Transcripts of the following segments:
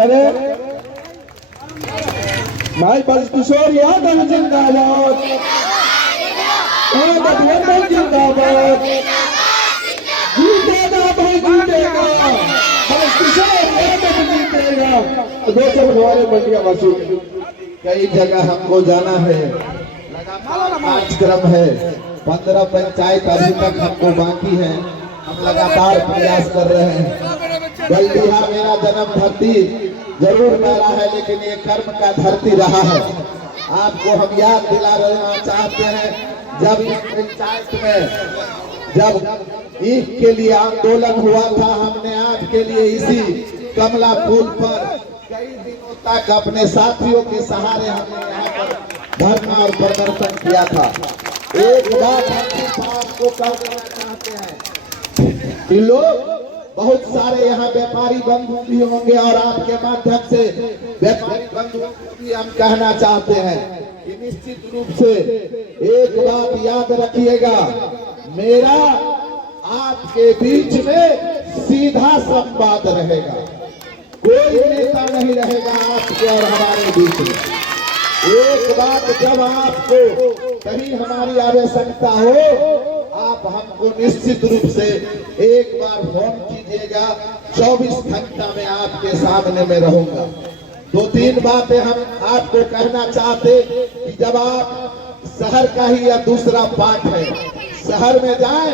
करे भाई किशोर यादव जिंदाबाद, गठबंधन जिंदाबाद, जीतेगा भाई जीतेगा, किशोर यादव जीतेगा। दोस्तों हमारे मंडिया वसूल कई जगह हमको जाना है, कार्यक्रम है, 15 पंचायत अभी तक हमको बाकी है। हम लगातार प्रयास कर रहे हैं। बल्दिया मेरा जन्म धरती जरूर मेरा है, लेकिन ये कर्म का धरती रहा है। आपको हम याद दिला रहना चाहते हैं, जब इस पंचायत में जब ईख के लिए आंदोलन हुआ था, हमने आपके लिए इसी कमला पुल पर कई दिनों तक अपने साथियों के सहारे हमने यहाँ पर धरना और प्रदर्शन किया था। एक बात हम आपको कह देना चाहते हैं कि लोग बहुत सारे यहाँ व्यापारी बंधु भी होंगे, और आपके माध्यम से व्यापारी बंधुओं को भी हम कहना चाहते हैं कि निश्चित रूप से एक बात याद रखिएगा, मेरा आपके बीच में सीधा संवाद रहेगा। कोई नेता नहीं रहेगा आपके और हमारे बीच में। एक बात, जब आपको कहीं हमारी आवश्यकता हो, आप हमको निश्चित रूप से एक बार फोन कीजिएगा। 24 घंटा में आपके सामने में रहूंगा। 2-3 बातें हम आपको कहना चाहते कि जब आप शहर का ही या दूसरा पार्ट है, शहर में जाएं,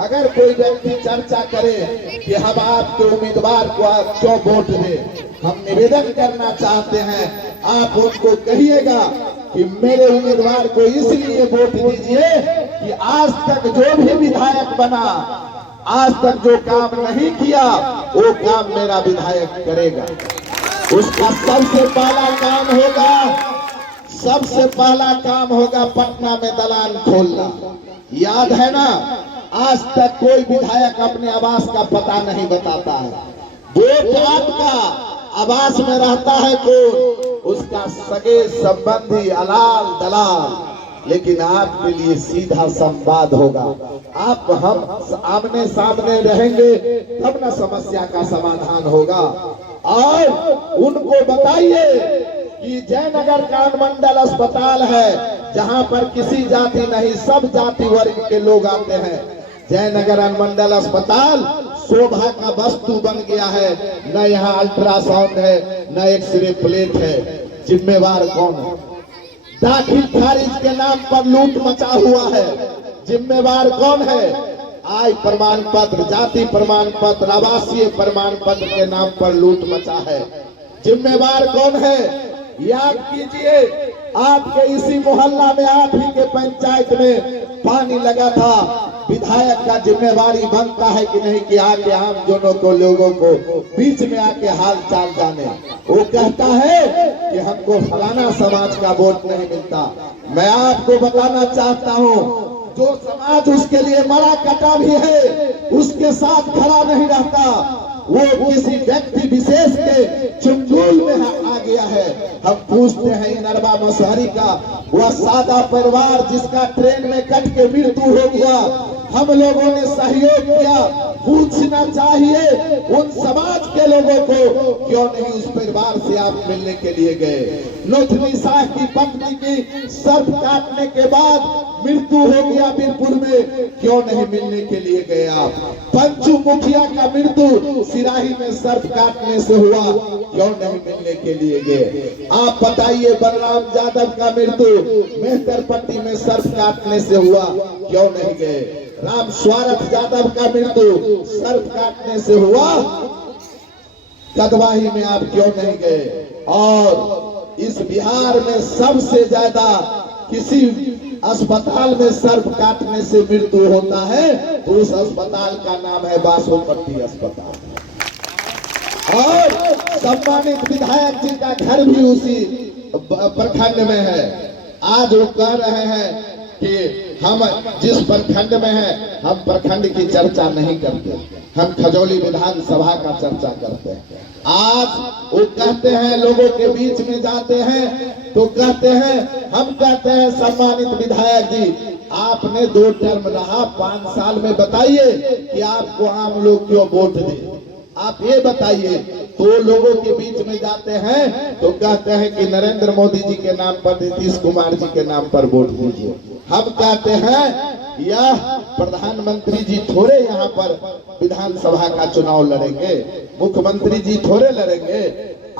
अगर कोई व्यक्ति चर्चा करे कि हम आपके उम्मीदवार को आप क्यों वोट दें, हम निवेदन करना चाहते हैं, आप उनको कहिएगा कि मेरे उम्मीदवार को इसलिए वोट दीजिए कि आज तक जो भी विधायक बना, आज तक जो काम नहीं किया, वो काम मेरा विधायक करेगा। उसका सबसे पहला काम होगा, सबसे पहला काम होगा पटना में दलान खोलना। याद है ना, आज तक कोई विधायक अपने आवास का पता नहीं बताता है। वोट आपका आवास में रहता है कौन? उसका सगे संबंधी, अलाल दलाल। लेकिन आपके लिए सीधा संवाद होगा। आप हम आमने सामने रहेंगे, तब ना समस्या का समाधान होगा। और उनको बताइए कि जयनगर का अनुमंडल अस्पताल है, जहां पर किसी जाति नहीं, सब जाति वर्ग के लोग आते हैं। जयनगर अनुमंडल अस्पताल शोभा का वस्तु बन गया है। न यहाँ अल्ट्रासाउंड है, न एक्सरे प्लेट है। जिम्मेवार कौन है? दाखिल खारिज के नाम पर लूट मचा हुआ है। जिम्मेवार कौन है? आय प्रमाण पत्र, जाति प्रमाण पत्र, आवासीय प्रमाण पत्र के नाम पर लूट मचा है। जिम्मेवार कौन है? याद कीजिए, आपके इसी मोहल्ला में, आप ही के पंचायत में पानी लगा था। विधायक का जिम्मेवारी बनता है कि नहीं कि आके आम जनों को, लोगों को बीच में आके हाल चाल जाने। वो कहता है कि हमको फलाना समाज का वोट नहीं मिलता। मैं आपको बताना चाहता हूँ, जो समाज उसके लिए मरा कटा भी है, उसके साथ खड़ा नहीं रहता। वो किसी व्यक्ति विशेष के चुंगल में आ गया है। हम पूछते हैं नरवा मसहरी का वह सादा परिवार जिसका ट्रेन में कट के मृत्यु हो गया, हम लोगों ने सहयोग किया। पूछना चाहिए उन समाज के लोगों को, क्यों नहीं उस परिवार से आप मिलने के लिए गए? नोथनी शाह की पत्नी की सर्प काटने के बाद मृत्यु हो गया बीरपुर में, क्यों नहीं मिलने के लिए गए आप? पंचू मुखिया का मृत्यु सिराही में सर्प काटने से हुआ, क्यों नहीं मिलने के लिए गए? आप बताइए, बलराम यादव का मृत्यु मेहतरपट्टी में सर्प काटने से हुआ, क्यों नहीं गए? राम स्वारथ यादव का मृत्यु सर्प काटने से हुआ, कदवाही में आप क्यों नहीं गए? और इस बिहार में सबसे ज्यादा किसी अस्पताल में सर्प काटने से मृत्यु होता है तो उस अस्पताल का नाम है बासोपट्टी अस्पताल। और सम्मानित विधायक जी का घर भी उसी प्रखंड में है। आज वो कह रहे हैं कि हम जिस प्रखंड में हैं, हम प्रखंड की चर्चा नहीं करते, हम खजौली विधानसभा का चर्चा करते हैं। आज वो कहते हैं, लोगों के बीच में जाते हैं तो कहते हैं, हम कहते हैं सम्मानित विधायक जी, आपने 2 टर्म रहा 5 साल में, बताइए कि आपको आम लोग क्यों वोट दे? आप ये बताइए। दो लोगों के बीच में जाते हैं तो कहते हैं कि नरेंद्र मोदी जी के नाम पर, नीतीश कुमार जी के नाम पर वोट दीजिए। हम कहते हैं यह प्रधानमंत्री जी थोड़े यहाँ पर विधानसभा का चुनाव लड़ेंगे, मुख्यमंत्री जी थोड़े लड़ेंगे।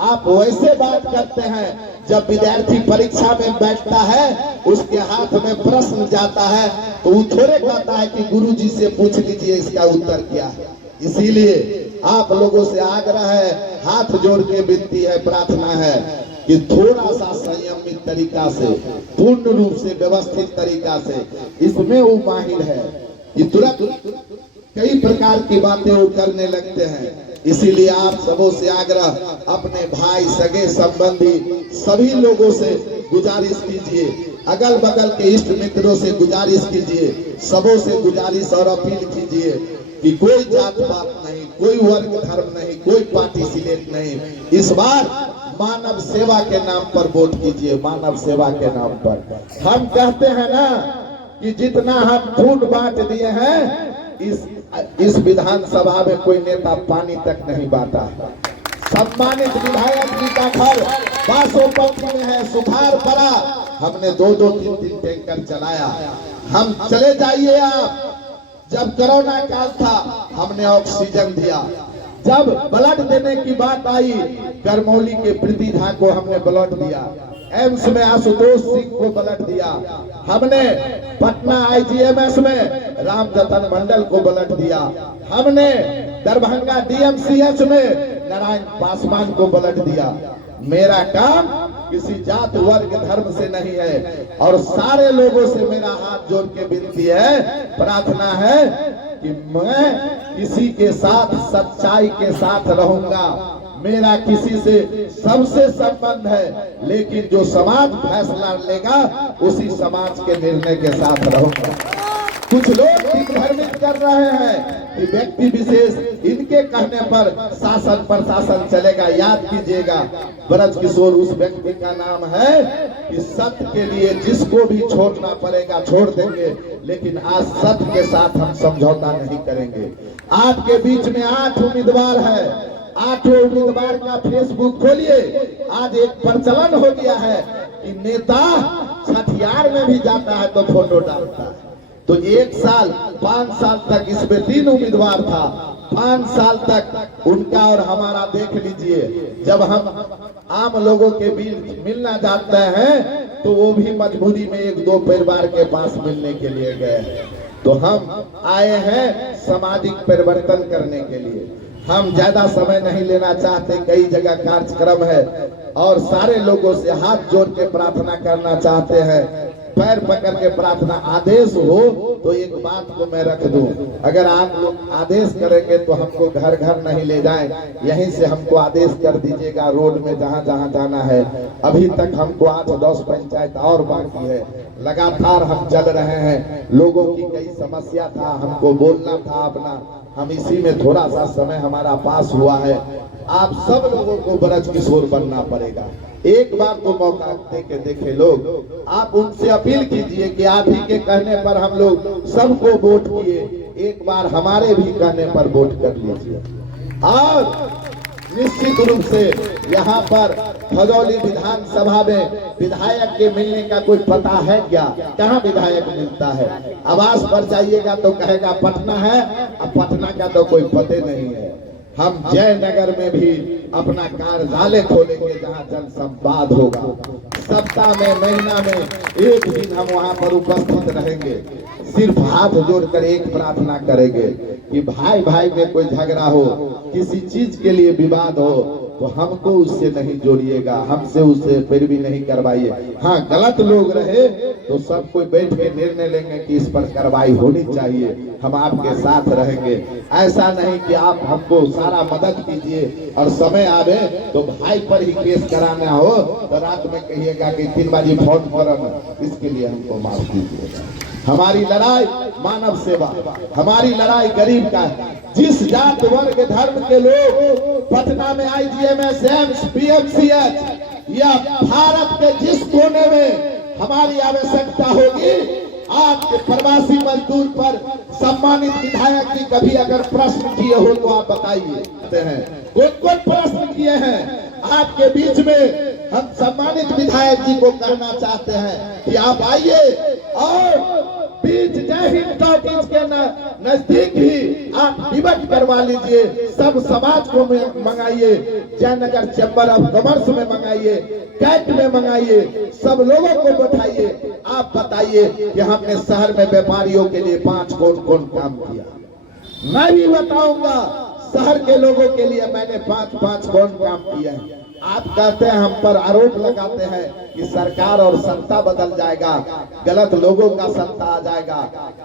आप वैसे बात करते हैं जब विद्यार्थी परीक्षा में बैठता है उसके हाथ में प्रश्न जाता है तो वो थोड़े कहता है कि गुरुजी से पूछ लीजिए इसका उत्तर क्या है। इसीलिए आप लोगों से आग्रह है, हाथ जोड़ के विनती है, प्रार्थना है कि थोड़ा सा संयमित तरीका से, पूर्ण रूप से व्यवस्थित तरीका से, इसमें वो माहिर है कि तुरंत कई प्रकार की बातें वो करने लगते हैं। इसीलिए आप सबों से आग्रह, अपने भाई, सगे संबंधी सभी लोगों से गुजारिश कीजिए, अगल बगल के इष्ट मित्रों से गुजारिश कीजिए, सबों से गुजारिश और अपील कीजिए कि कोई जात पात नहीं, कोई वर्ग धर्म नहीं, कोई पार्टी सिलेक्ट नहीं, इस बार मानव सेवा के नाम पर वोट कीजिए। मानव सेवा के नाम पर हम कहते हैं ना कि जितना हम खून बांट दिए हैं इस विधानसभा में कोई नेता पानी तक नहीं बांटा। सम्मानित विधायक जी का घर बासोपंथी में है, सुधार पड़ा, हमने 2-2, 3-3 टैंकर चलाया। हम चले जाइए आप, जब कोरोना काल था हमने ऑक्सीजन दिया, जब ब्लड देने की बात आई करमौली के प्रीति झा को हमने ब्लड दिया, एम्स में आशुतोष सिंह को ब्लड दिया, हमने पटना आईजीएमएस में राम जतन मंडल को ब्लड दिया, हमने दरभंगा डीएमसीएच में नारायण पासवान को ब्लड दिया। मेरा काम किसी जात वर्ग धर्म से नहीं है और सारे लोगों से मेरा हाथ जोड़ के विनती है, प्रार्थना है कि मैं किसी के साथ सच्चाई के साथ रहूंगा। मेरा किसी से सबसे संबंध है, लेकिन जो समाज फैसला लेगा उसी समाज के निर्णय के साथ रहूंगा। कुछ लोग दिग्भ्रमित कर रहे हैं कि व्यक्ति विशेष इनके कहने पर शासन प्रशासन चलेगा। याद कीजिएगा, ब्रज किशोर उस व्यक्ति का नाम है कि सत्य के लिए जिसको भी छोड़ना पड़ेगा छोड़ देंगे, लेकिन आज सत्य के साथ हम समझौता नहीं करेंगे। आपके बीच में 8 उम्मीदवार है, 8 उम्मीदवार का फेसबुक खोलिए। आज एक प्रचलन हो गया है कि नेता छठियार में भी जाता है तो फोटो डालता है। तो 1 साल 5 साल तक इसमें 3 उम्मीदवार था, 5 साल तक उनका और हमारा देख लीजिए। जब हम आम लोगों के बीच मिलना जाते हैं तो वो भी मजबूरी में 1-2 परिवार के पास मिलने के लिए गए। तो हम आए हैं सामाजिक परिवर्तन करने के लिए। हम ज्यादा समय नहीं लेना चाहते, कई जगह कार्यक्रम है और सारे लोगों से हाथ जोड़ के प्रार्थना करना चाहते हैं, पैर पकड़ के प्रार्थना। आदेश हो तो एक बात को मैं रख दूं, अगर आप लोग आदेश करेंगे तो हमको घर घर नहीं ले जाएं, यहीं से हमको आदेश कर दीजिएगा रोड में जहां जहां जाना है। अभी तक हमको 8-10 पंचायत और बाकी है, लगातार हम चल रहे हैं। लोगों की कई समस्या था, हमको बोलना था अपना, हम इसी में थोड़ा सा समय हमारा पास हुआ है। आप सब लोगों को ब्रज किशोर बनना पड़ेगा। एक बार तो मौका दे के देखे लोग, आप उनसे अपील कीजिए कि आप ही के कहने पर हम लोग सबको वोट किए, एक बार हमारे भी कहने पर वोट कर लीजिए। और निश्चित रूप से यहाँ पर भदौली विधानसभा में विधायक के मिलने का कोई पता है क्या? कहाँ विधायक मिलता है? आवास पर जाइएगा तो कहेगा पटना है, अब पटना का तो कोई पते नहीं है। हम जयनगर में भी अपना कार्यालय खोलेंगे जहां जन संवाद होगा। सप्ताह में, महीना में 1 दिन हम वहां पर उपस्थित रहेंगे। सिर्फ हाथ जोड़कर एक प्रार्थना करेंगे कि भाई भाई में कोई झगड़ा हो, किसी चीज के लिए विवाद हो तो हमको उससे नहीं जोड़िएगा, हमसे उससे पैरवी नहीं करवाइए। हाँ, गलत लोग रहे तो सब कोई बैठ के निर्णय लेंगे कि इस पर कार्रवाई होनी चाहिए, हम आपके साथ रहेंगे। ऐसा नहीं कि आप हमको सारा मदद कीजिए और समय आवे तो भाई पर ही केस कराना हो तो रात में कहिएगा कि 3 बजे फोन करम, इसके लिए हमको माफ कीजिएगा। हमारी लड़ाई मानव सेवा, हमारी लड़ाई गरीब का है। जिस जात वर्ग धर्म के लोग पटना में आईजीएमएस, एम्स, पीएमसीएच या भारत के जिस कोने में हमारी आवश्यकता होगी आपके प्रवासी मजदूर पर सम्मानित विधायक जी कभी अगर प्रश्न किए हो तो आप बताइए हैं कौन प्रश्न किए हैं आपके बीच में। हम सम्मानित विधायक जी को कहना चाहते हैं कि आप आइए और बीच जय हिंद टॉकीज के नजदीक ही आप डिबेट करवा लीजिए, सब समाज को मंगाइए, जयनगर चैम्बर ऑफ कॉमर्स में मंगाइए, कैट में मंगाइए, सब लोगों को बैठाइए। आप बताइए कि हमने शहर में व्यापारियों के लिए 5 कौन काम किया। मैं भी बताऊंगा शहर के लोगों के लिए मैंने 5 कौन काम किया है। आप कहते हैं, हम पर आरोप लगाते हैं कि सरकार और सत्ता बदल जाएगा, गलत लोगों का सत्ता आ जाएगा।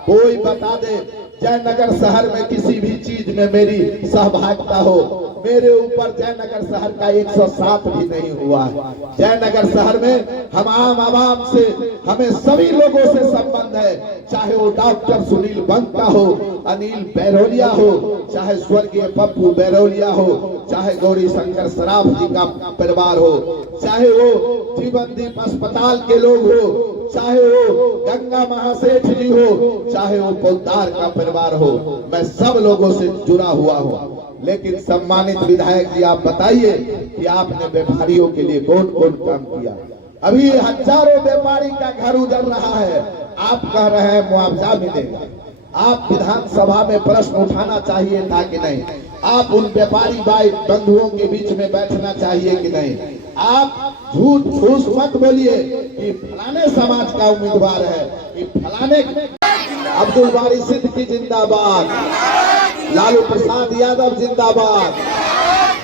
कोई बता दे जयनगर शहर में किसी भी चीज में मेरी सहभागिता हो। मेरे ऊपर जयनगर शहर का 107 भी नहीं हुआ है। जयनगर शहर में हम आम आवाम से, हमें सभी लोगों से संबंध है, चाहे वो डॉक्टर सुनील बंका हो, अनिल बैरोलिया हो, चाहे स्वर्गीय पप्पू बैरोलिया हो, चाहे गौरी शंकर सराफ जी का परिवार हो, चाहे वो जीवनदीप अस्पताल के लोग हो, चाहे वो गंगा महासेठ जी हो, चाहे वो पोलदार का परिवार हो, मैं सब लोगों से जुड़ा हुआ हूँ। लेकिन सम्मानित विधायक जी आप बताइए कि आपने व्यापारियों के लिए कौन काम किया। अभी हजारों व्यापारी का घर उजड़ रहा है, आप कह रहे हैं मुआवजा मिलेगा। आप विधानसभा में प्रश्न उठाना चाहिए था कि नहीं? आप उन व्यापारी भाई बंधुओं के बीच में बैठना चाहिए कि नहीं? आप झूठ फूस मत बोलिए कि फलाने समाज का उम्मीदवार है, कि फलाने अब्दुल बारी सिद्दीकी जिंदाबाद, लालू प्रसाद यादव जिंदाबाद,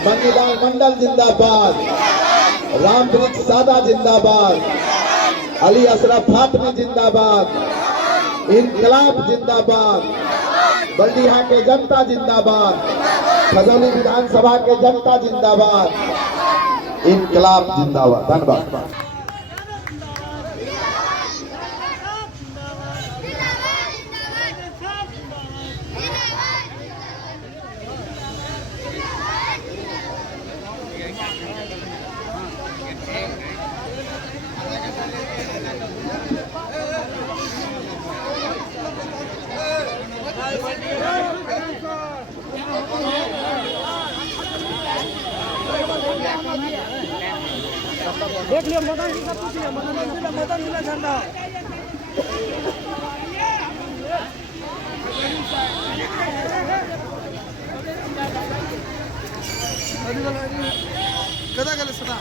मंगीलाल मंडल जिंदाबाद, रामवृक्ष सादा जिंदाबाद, अली अशरफ फातमी जिंदाबाद, इनकलाब जिंदाबाद, बल्दिया के जनता जिंदाबाद, खजौली विधानसभा के जनता जिंदाबाद, इनकलाब जिंदाबाद। धन्यवाद। देख लियो मदन जी का पूछिए, मदन मिला झंडा। कदा गले सदा